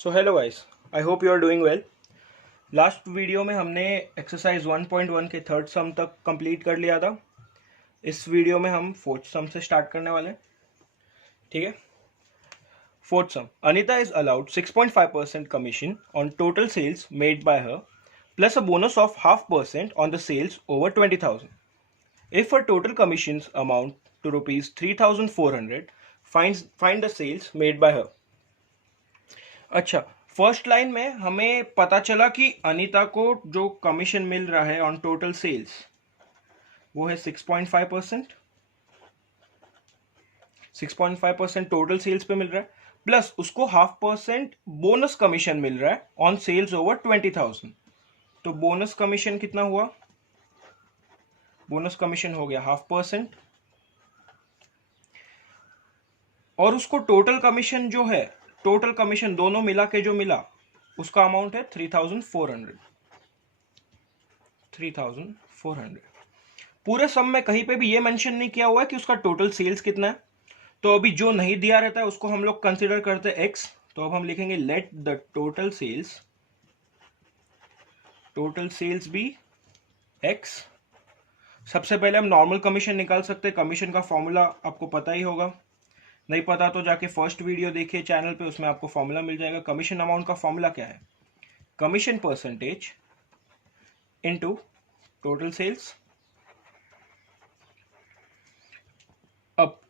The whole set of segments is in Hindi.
So hello guys, I hope you are doing well. Last video में हमने एक्सरसाइज 1.1 के थर्ड सम तक कंप्लीट कर लिया था। इस वीडियो में हम फोर्थ सम से स्टार्ट करने वाले हैं। ठीक है। Fourth sum, Anita is allowed 6.5% commission on total sales made by her plus a bonus of 0.5% on the sales over 20,000. If her total commissions amount to rupees 3,400, find the sales made by her. अच्छा, फर्स्ट लाइन में हमें पता चला कि अनीता को जो कमीशन मिल रहा है ऑन टोटल सेल्स वो है 6.5%। 6.5% टोटल सेल्स पे मिल रहा है, प्लस उसको 0.5% बोनस कमीशन मिल रहा है ऑन सेल्स ओवर 20,000। तो बोनस कमीशन कितना हुआ? बोनस कमीशन हो गया 0.5%, और उसको टोटल कमीशन जो है, टोटल कमीशन दोनों मिला के जो मिला उसका अमाउंट है 3,400। 3,400। पूरे सम में कहीं पे भी ये मेंशन नहीं किया हुआ है कि उसका टोटल सेल्स कितना है। तो अभी जो नहीं दिया रहता है उसको हम लोग कंसीडर करते हैं एक्स। तो अब हम लिखेंगे let the total sales be x. सबसे पहले हम नॉर्मल कमीशन निकाल सकते हैं। कमीशन का फॉर्मूला आपको पता ही होगा, नहीं पता तो जाके फर्स्ट वीडियो देखिए चैनल पे, उसमें आपको फॉर्मूला मिल जाएगा। कमीशन अमाउंट का फॉर्मूला क्या है? Commission percentage into total sales. अब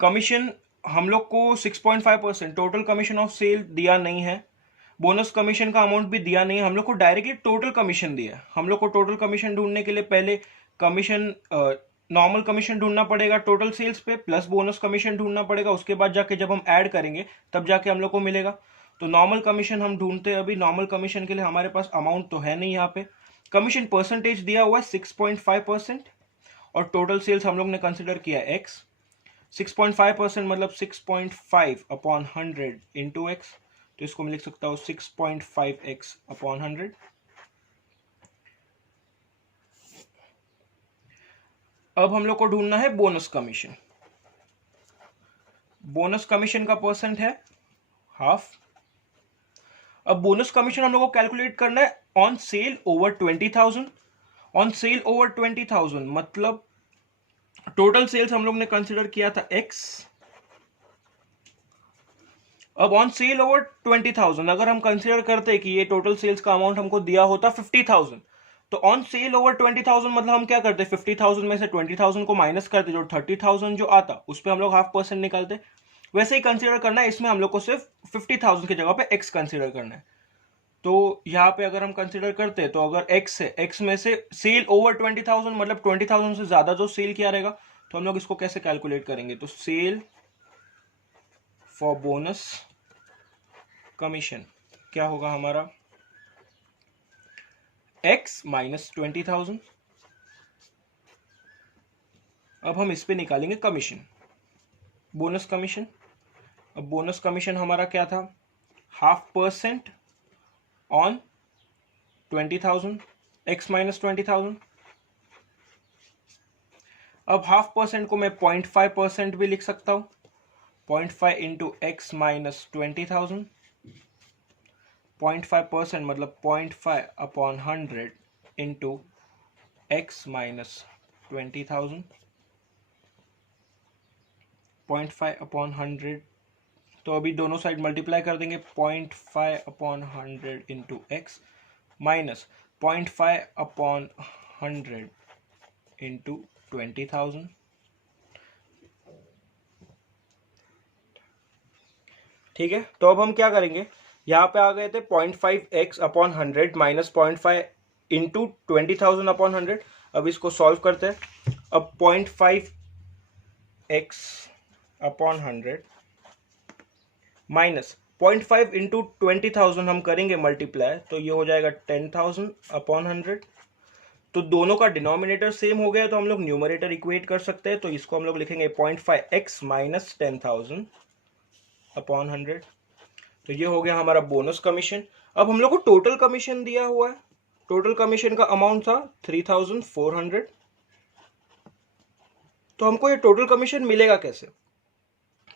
कमीशन हम लोग को 6.5% टोटल कमीशन ऑफ सेल दिया नहीं है, बोनस कमीशन का अमाउंट भी दिया नहीं है, हम लोग को डायरेक्टली टोटल कमीशन दिया है। हम लोग को टोटल कमीशन ढूंढने के लिए पहले कमीशन नॉर्मल कमीशन ढूंढना पड़ेगा टोटल सेल्स पे, प्लस बोनस कमीशन ढूंढना पड़ेगा। उसके बाद जाके जब हम ऐड करेंगे तब जाके हम लोग को मिलेगा। तो नॉर्मल कमीशन हम ढूंढते हैं। अभी नॉर्मल कमीशन के लिए हमारे पास अमाउंट तो है नहीं यहाँ पे। कमीशन परसेंटेज दिया हुआ है 6.5%, और टोटल सेल्स हम लोग ने कंसिडर किया एक्स। 6.5% मतलब 6.5 अपॉन 100 इंटू एक्स। तो इसको मैं लिख सकता हूं 6.5x अपॉन 100। अब हम लोग को ढूंढना है बोनस कमीशन। बोनस कमीशन का परसेंट है हाफ। अब बोनस कमीशन हम लोग को कैलकुलेट करना है on sale over 20,000। On sale over 20,000 मतलब टोटल सेल्स हम लोग ने कंसिडर किया था x। अब ऑन सेल ओवर 20,000 अगर हम कंसिडर करते कि ये टोटल सेल्स का अमाउंट हमको दिया होता 50,000, तो ऑन सेल ओवर 20,000 मतलब हम क्या करते? 50,000 में से 20,000 को माइनस करते, जो 30,000 जो आता उस पर हम लोग 0.5% निकालते। वैसे ही कंसिडर करना है इसमें, हम लोग को सिर्फ 50,000 की जगह पे x कंसिडर करना है। तो यहाँ पे अगर हम कंसिडर करते तो अगर x है, x में से सेल ओवर 20,000 मतलब 20,000 से ज्यादा जो सेल किया रहेगा, तो हम लोग इसको कैसे कैलकुलेट करेंगे? तो सेल फॉर बोनस कमीशन क्या होगा हमारा? x minus 20,000। अब हम इस पे निकालेंगे कमीशन, बोनस कमीशन। अब बोनस कमीशन हमारा क्या था? 0.5% ऑन 20,000, x माइनस 20,000। अब 0.5% को मैं 0.5% भी लिख सकता हूं। 0.5 इंटू एक्स माइनस 20,000। 0.5% मतलब 0.5 upon 100 into x minus 20,000। 0.5 upon 100, तो अभी दोनों साइड मल्टीप्लाई कर देंगे। 0.5 upon 100 into x minus 0.5 upon 100 into 20,000। ठीक है, तो अब हम क्या करेंगे? यहाँ पे आ गए थे 0.5x upon 100 minus 0.5 into 20,000 upon 100। अब इसको सॉल्व करते हैं। अब 0.5x अपॉन 100 माइनस 0.5 इंटू 20,000 हम करेंगे मल्टीप्लाई, तो ये हो जाएगा 10,000 अपॉन 100। तो दोनों का डिनोमिनेटर सेम हो गया, तो हम लोग न्यूमरेटर इक्वेट कर सकते हैं। तो इसको हम लोग लिखेंगे 0.5x माइनस 10,000 अपॉन 100। तो ये हो गया हमारा बोनस कमीशन। अब हम लोग को टोटल कमीशन दिया हुआ है। टोटल कमीशन का अमाउंट था 3,400। तो हमको ये टोटल कमीशन मिलेगा कैसे?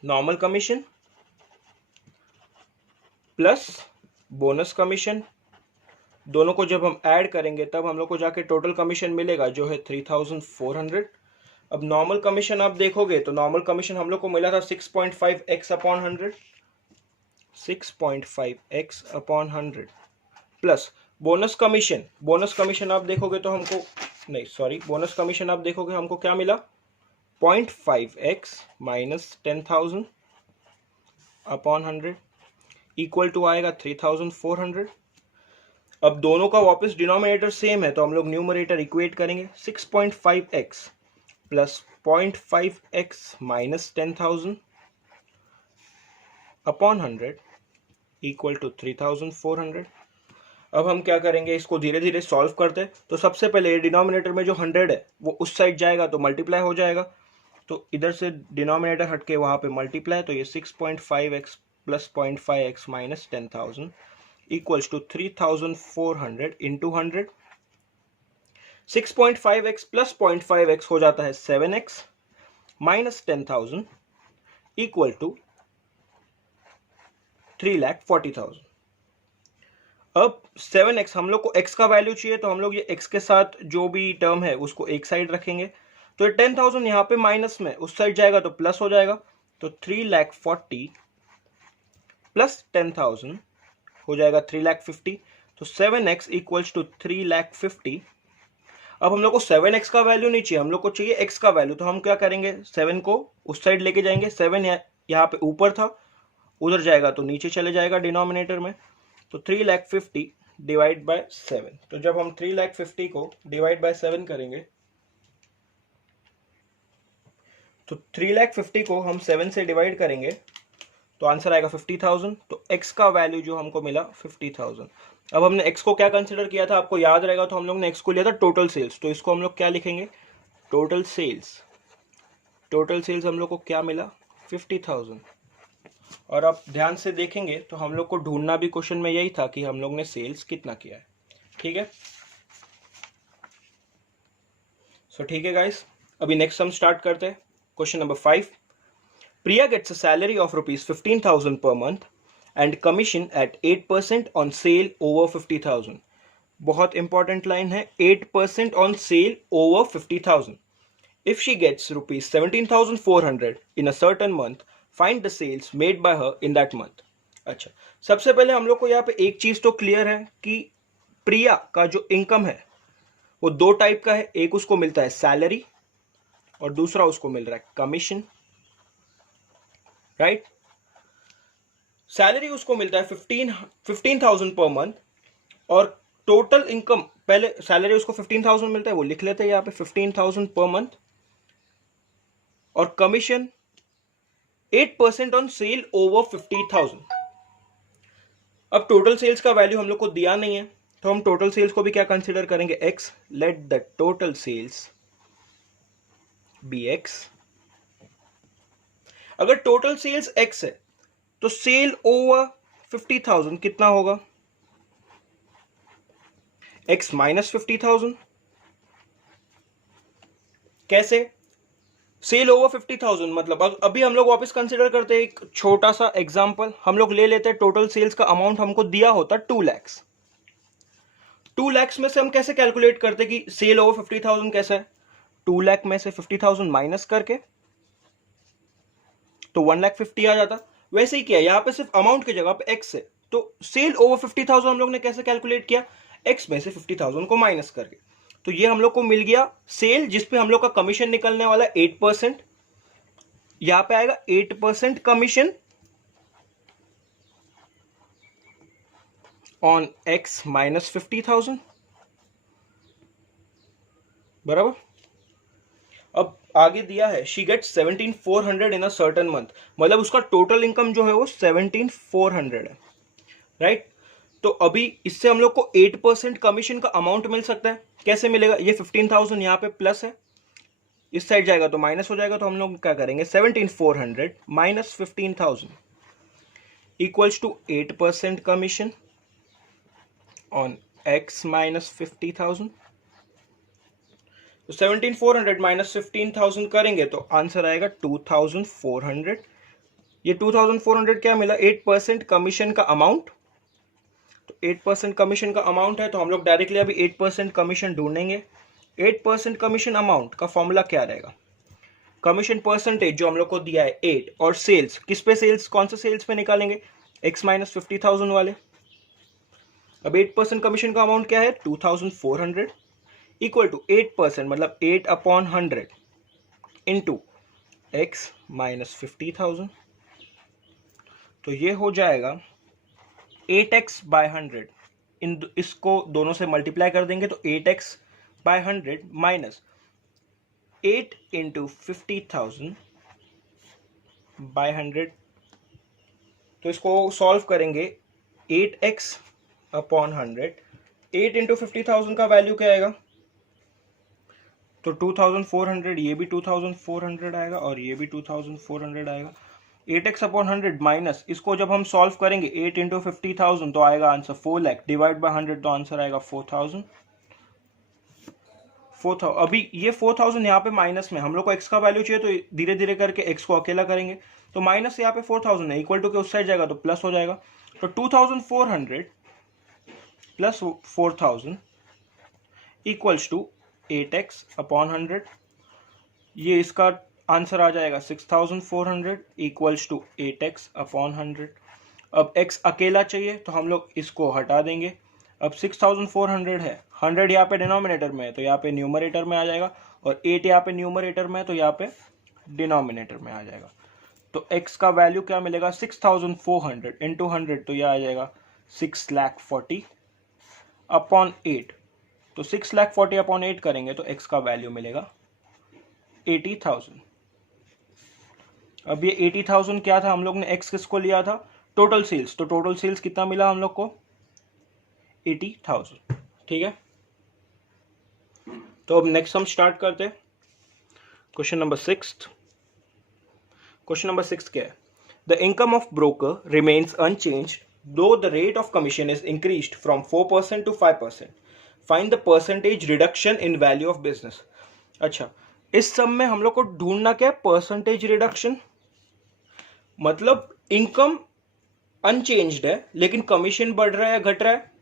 Normal commission plus bonus commission, दोनों को जब हम ऐड करेंगे तब हम लोग को जाके टोटल कमीशन मिलेगा जो है 3400। अब नॉर्मल कमीशन आप देखोगे तो नॉर्मल कमीशन हम लोग को मिला था 6.5x upon 100, 6.5x upon 100 plus bonus commission. Bonus commission आप देखोगे तो हमको नहीं सॉरी बोनस कमीशन आप देखोगे हमको क्या मिला 0.5x minus 10,000 upon 100 equal to आएगा 3400। अब दोनों का वापस डिनोमिनेटर सेम है तो हम लोग न्यूमरेटर इक्वेट करेंगे 6.5x plus 0.5x minus 10,000 upon 100 equal to 3400। अब हम क्या करेंगे, इसको धीरे धीरे सॉल्व करते हैं। तो सबसे पहले डिनोमिनेटर में जो 100 है वो उस साइड जाएगा तो मल्टीप्लाई हो जाएगा, तो इधर से डिनोमिनेटर हटके वहां पे मल्टीप्लाई, तो ये 6.5x plus 0.5x minus 10,000 equals to 3400 into 100। 6.5x plus 0.5x हो जाता है 7x माइनस 10,000 इक्वल टू 3,40,000। अब 7x हम लोग को x का वैल्यू चाहिए तो हम लोग ये x के साथ जो भी टर्म है उसको एक साइड रखेंगे, तो ये 10,000 यहाँ पे माइनस में उस साइड जाएगा तो प्लस हो जाएगा, तो 3,40,000 प्लस 10,000 हो जाएगा 3,50,000, तो 7x इक्वल्स टू 3,50,000। अब हम लोग को 7x का वैल्यू नहीं चाहिए, हम लोग को चाहिए x का वैल्यू, तो हम क्या करेंगे 7 को उस साइड लेके जाएंगे, 7 यहाँ पे ऊपर था उधर जाएगा तो नीचे चले जाएगा डिनोमिनेटर में, तो 3,50,000 डिवाइड बाय 7। तो जब हम 3,50,000 को डिवाइड बाय 7 करेंगे तो 3,50,000 को हम 7 से डिवाइड करेंगे तो आंसर आएगा 50,000। तो x का वैल्यू जो हमको मिला 50,000। अब हमने x को क्या कंसिडर किया था, आपको याद रहेगा, तो हम लोग ने x को लिया था टोटल सेल्स, तो इसको हम लोग क्या लिखेंगे टोटल सेल्स। टोटल सेल्स हम लोग को क्या मिला 50,000। और आप ध्यान से देखेंगे तो हम लोग को ढूंढना भी क्वेश्चन में यही था कि हम लोग ने सेल्स कितना किया है। ठीक है, सो ठीक है गाइस, अभी नेक्स्ट हम स्टार्ट करते हैं। Question number 5, Priya gets a salary of ₹15,000 per month and commission at 8% on sale over 50,000। बहुत इंपॉर्टेंट लाइन है, 8% on sale over 50,000। If she gets ₹17,400 in a certain month, find the sales made by her in that month। अच्छा, सबसे पहले हम लोग को यहाँ पे एक चीज तो क्लियर है कि प्रिया का जो इनकम है वो दो टाइप का है, एक उसको मिलता है सैलरी और दूसरा उसको मिल रहा है कमीशन, राइट। सैलरी उसको मिलता है 15,000 पर मंथ और टोटल इनकम, पहले सैलरी उसको 15,000 मिलता है वो लिख लेते हैं यहाँ पे 15,000 पर मंथ, और कमीशन 8% ऑन सेल ओवर 50,000। अब टोटल सेल्स का वैल्यू हम लोग को दिया नहीं है तो हम टोटल सेल्स को भी क्या कंसीडर करेंगे x। Let the total sales be x। अगर टोटल सेल्स x है तो सेल ओवर 50,000 कितना होगा x माइनस 50,000। कैसे सेल ओवर 50,000 मतलब अभी हम लोग वापस कंसीडर करते हैं एक छोटा सा एग्जांपल, हम लोग ले लेते हैं टोटल सेल्स का अमाउंट हमको दिया होता 2 लाख। 2 लाख में से हम कैसे कैलकुलेट करते कि सेल ओवर 50,000 कैसा है, 2 लाख में से 50,000 माइनस करके तो 1,50,000 आ जाता। वैसे ही किया यहाँ पे सिर्फ अमाउंट की जगह पे x है, तो सेल ओवर 50,000 हम लोग ने कैसे कैलकुलेट किया x में से 50,000 को माइनस करके, तो ये हम लोग को मिल गया सेल जिसपे हम लोग का कमीशन निकलने वाला 8%। यहां पे आएगा 8% कमीशन ऑन x माइनस 50,000 बराबर। अब आगे दिया है she gets 17,400 in a certain month, मतलब उसका टोटल इनकम जो है वो 17,400 है, राइट। तो अभी इससे हम लोग को 8% कमीशन का अमाउंट मिल सकता है। कैसे मिलेगा, ये 15,000 यहाँ पे प्लस है, इस साइड जाएगा तो माइनस हो जाएगा, तो हम लोग क्या करेंगे 17,400 minus 15,000 equals to 8% commission on x minus 50,000। तो 17,400 माइनस 15,000 करेंगे तो आंसर आएगा 2,400। ये 2,400 क्या मिला 8% कमीशन का अमाउंट तो 8% कमीशन का अमाउंट है, तो हम लोग डायरेक्टली अभी 8% कमीशन ढूंढेंगे। 8% कमीशन अमाउंट का फॉर्मूला क्या रहेगा? कमीशन परसेंटेज जो हम लोग को दिया है 8, और सेल्स किस पे, सेल्स कौन से सेल्स पे निकालेंगे? x माइनस 50,000 वाले। अब 8% कमीशन का अमाउंट क्या है? 2400 इक्वल टू 8% मतलब 8/100 इंटू x माइनस 50,000। तो ये हो जाएगा 8x/100। इसको दोनों से मल्टीप्लाई कर देंगे तो 8x/100 माइनस 8 इंटू 50,000/100। तो इसको सॉल्व करेंगे 8x/100। 8 इंटू 50,000 का वैल्यू क्या आएगा? तो 2400, ये भी 2400 आएगा और ये भी 2400 आएगा। 8x/100 माइनस इसको जब हम सॉल्व करेंगे 8 इंटू 50,000 तो आएगा आंसर 4 लाख, डिवाइड बाय 100 तो आंसर आएगा 4000। अभी ये 4000 यहाँ पे माइनस में, हम लोग को x का वैल्यू चाहिए तो धीरे धीरे करके x को अकेला करेंगे। तो माइनस यहाँ पे 4000 है, इक्वल टू के उस साइड जाएगा तो प्लस हो जाएगा। तो 2400 प्लस 4000 इक्वल्स टू 8x/100। ये इसका आंसर आ जाएगा 6400 इक्वल्स टू 8x/100। अब x अकेला चाहिए तो हम लोग इसको हटा देंगे। अब 6400 है, 100 यहाँ पे डिनोमिनेटर में है तो यहाँ पे न्यूमरेटर में आ जाएगा, और 8 यहाँ पे न्यूमरेटर में है तो यहाँ पे डिनोमिनेटर में आ जाएगा। तो x का वैल्यू क्या मिलेगा? 6400 इंटू 100 तो यह आ जाएगा 6,40,8। तो 6,40,8 करेंगे तो x का वैल्यू मिलेगा 80,000। अब ये 80,000 क्या था? हम लोग ने x किसको लिया था? Total sales. तो टोटल सेल्स कितना मिला हम लोग को? 80,000। ठीक है, तो अब नेक्स्ट हम स्टार्ट करते हैं क्वेश्चन नंबर 6। क्वेश्चन नंबर 6 क्या है? The income of broker remains unchanged though the rate of commission is increased from 4% to 5%। Find the percentage reduction in value of business. अच्छा, इस सब में हम लोग को ढूंढना क्या है? Percentage reduction. मतलब इनकम अनचेंज्ड है लेकिन कमीशन बढ़ रहा है या घट रहा है,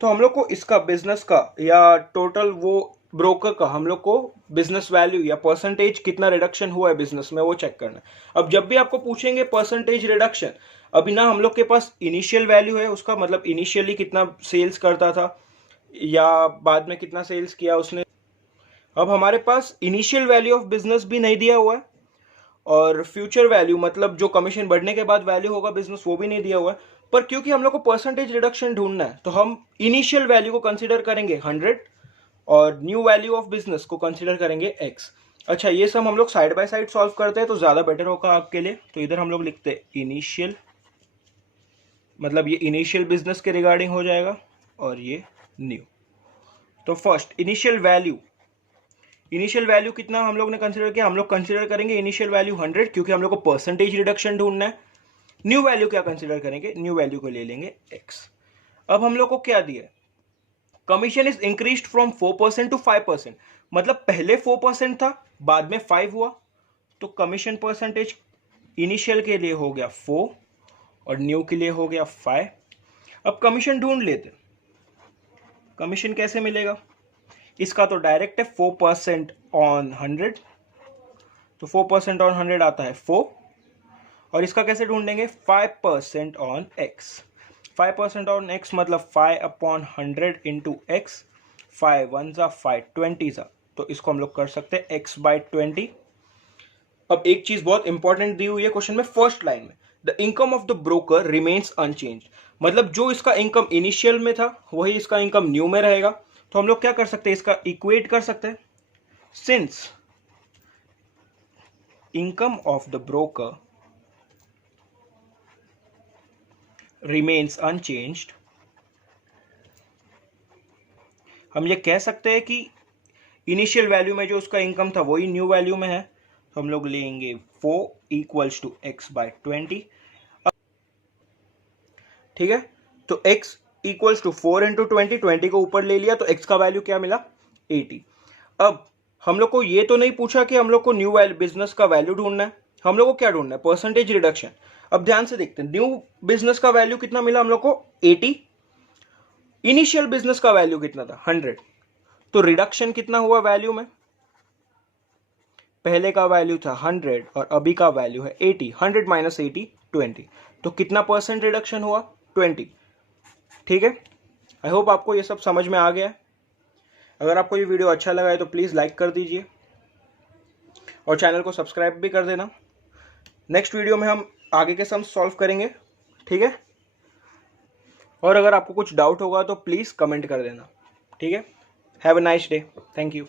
तो हम लोग को इसका बिजनेस का या टोटल वो ब्रोकर का हम लोग को बिजनेस वैल्यू या परसेंटेज कितना रिडक्शन हुआ है बिजनेस में वो चेक करना है। अब जब भी आपको पूछेंगे परसेंटेज रिडक्शन, अभी ना हम लोग के पास इनिशियल वैल्यू है उसका, मतलब इनिशियली कितना सेल्स करता था या बाद में कितना सेल्स किया उसने। अब हमारे पास इनिशियल वैल्यू ऑफ बिजनेस भी नहीं दिया हुआ है, और फ्यूचर वैल्यू मतलब जो कमीशन बढ़ने के बाद वैल्यू होगा बिजनेस वो भी नहीं दिया हुआ है। पर क्योंकि हम लोग को परसेंटेज रिडक्शन ढूंढना है तो हम इनिशियल वैल्यू को कंसीडर करेंगे 100 और न्यू वैल्यू ऑफ बिजनेस को कंसीडर करेंगे x। अच्छा, ये सब हम लोग साइड बाय साइड सॉल्व करते हैं तो ज्यादा बेटर होगा आपके लिए। तो इधर हम लोग लिखते हैं इनिशियल, मतलब ये इनिशियल बिजनेस के रिगार्डिंग हो जाएगा, और ये न्यू। तो फर्स्ट इनिशियल वैल्यू कितना हम लोग ने कंसीडर किया? हम लोग कंसीडर करेंगे इनिशियल वैल्यू 100 क्योंकि हम लोग को परसेंटेज रिडक्शन ढूंढना है। न्यू वैल्यू क्या कंसीडर करेंगे? न्यू वैल्यू को ले लेंगे x। अब हम लोग को क्या दिया? Commission is increased from 4% to 5%। मतलब पहले 4% था, बाद में 5 हुआ, तो कमीशन परसेंटेज इनिशियल के लिए हो गया 4 और न्यू के लिए हो गया 5। अब कमीशन ढूंढ लेते। कमीशन कैसे मिलेगा? इसका तो डायरेक्ट है 4% ऑन 100, तो 4% ऑन 100 आता है 4, और इसका कैसे ढूंढेंगे? 5% ऑन x। 5% ऑन x मतलब 5/100 इंटू x। 5 1 जा 5 20 जा, तो इसको हम लोग कर सकते हैं x/20। अब एक चीज बहुत इंपॉर्टेंट दी हुई है क्वेश्चन में, फर्स्ट लाइन में the income of the broker remains unchanged, मतलब जो इसका इनकम इनिशियल में था वही इसका इनकम न्यू में रहेगा। तो हम लोग क्या कर सकते हैं? इसका इक्वेट कर सकते हैं। Since income of the broker remains unchanged, हम ये कह सकते हैं कि इनिशियल वैल्यू में जो उसका इनकम था वही न्यू वैल्यू में है, तो हम लोग लेंगे 4 इक्वल्स टू x/20। ठीक है, तो x इक्वल्स टू 4 इंटू 20 को ऊपर ले लिया तो x का वैल्यू क्या मिला? 80। अब हम लोग को ये तो नहीं पूछा कि हम लोग को न्यू वैल्यू बिजनेस का वैल्यू ढूंढना है, हम लोग को क्या ढूंढना है? Percentage reduction. अब ध्यान से देखते हैं, न्यू बिजनेस का वैल्यू कितना मिला हम लोग को? 80, इनिशियल बिजनेस का वैल्यू कितना था 100, तो रिडक्शन कितना हुआ वैल्यू में, पहले का वैल्यू था 100 और अभी का वैल्यू है 80, 100 माइनस 80 20, तो कितना परसेंट रिडक्शन हुआ 20। ठीक है, आई होप आपको ये सब समझ में आ गया है। अगर आपको ये वीडियो अच्छा लगा है तो प्लीज़ लाइक कर दीजिए और चैनल को सब्सक्राइब भी कर देना। नेक्स्ट वीडियो में हम आगे के सम्स सॉल्व करेंगे, ठीक है। और अगर आपको कुछ डाउट होगा तो प्लीज़ कमेंट कर देना, ठीक है। Have a nice day, thank you.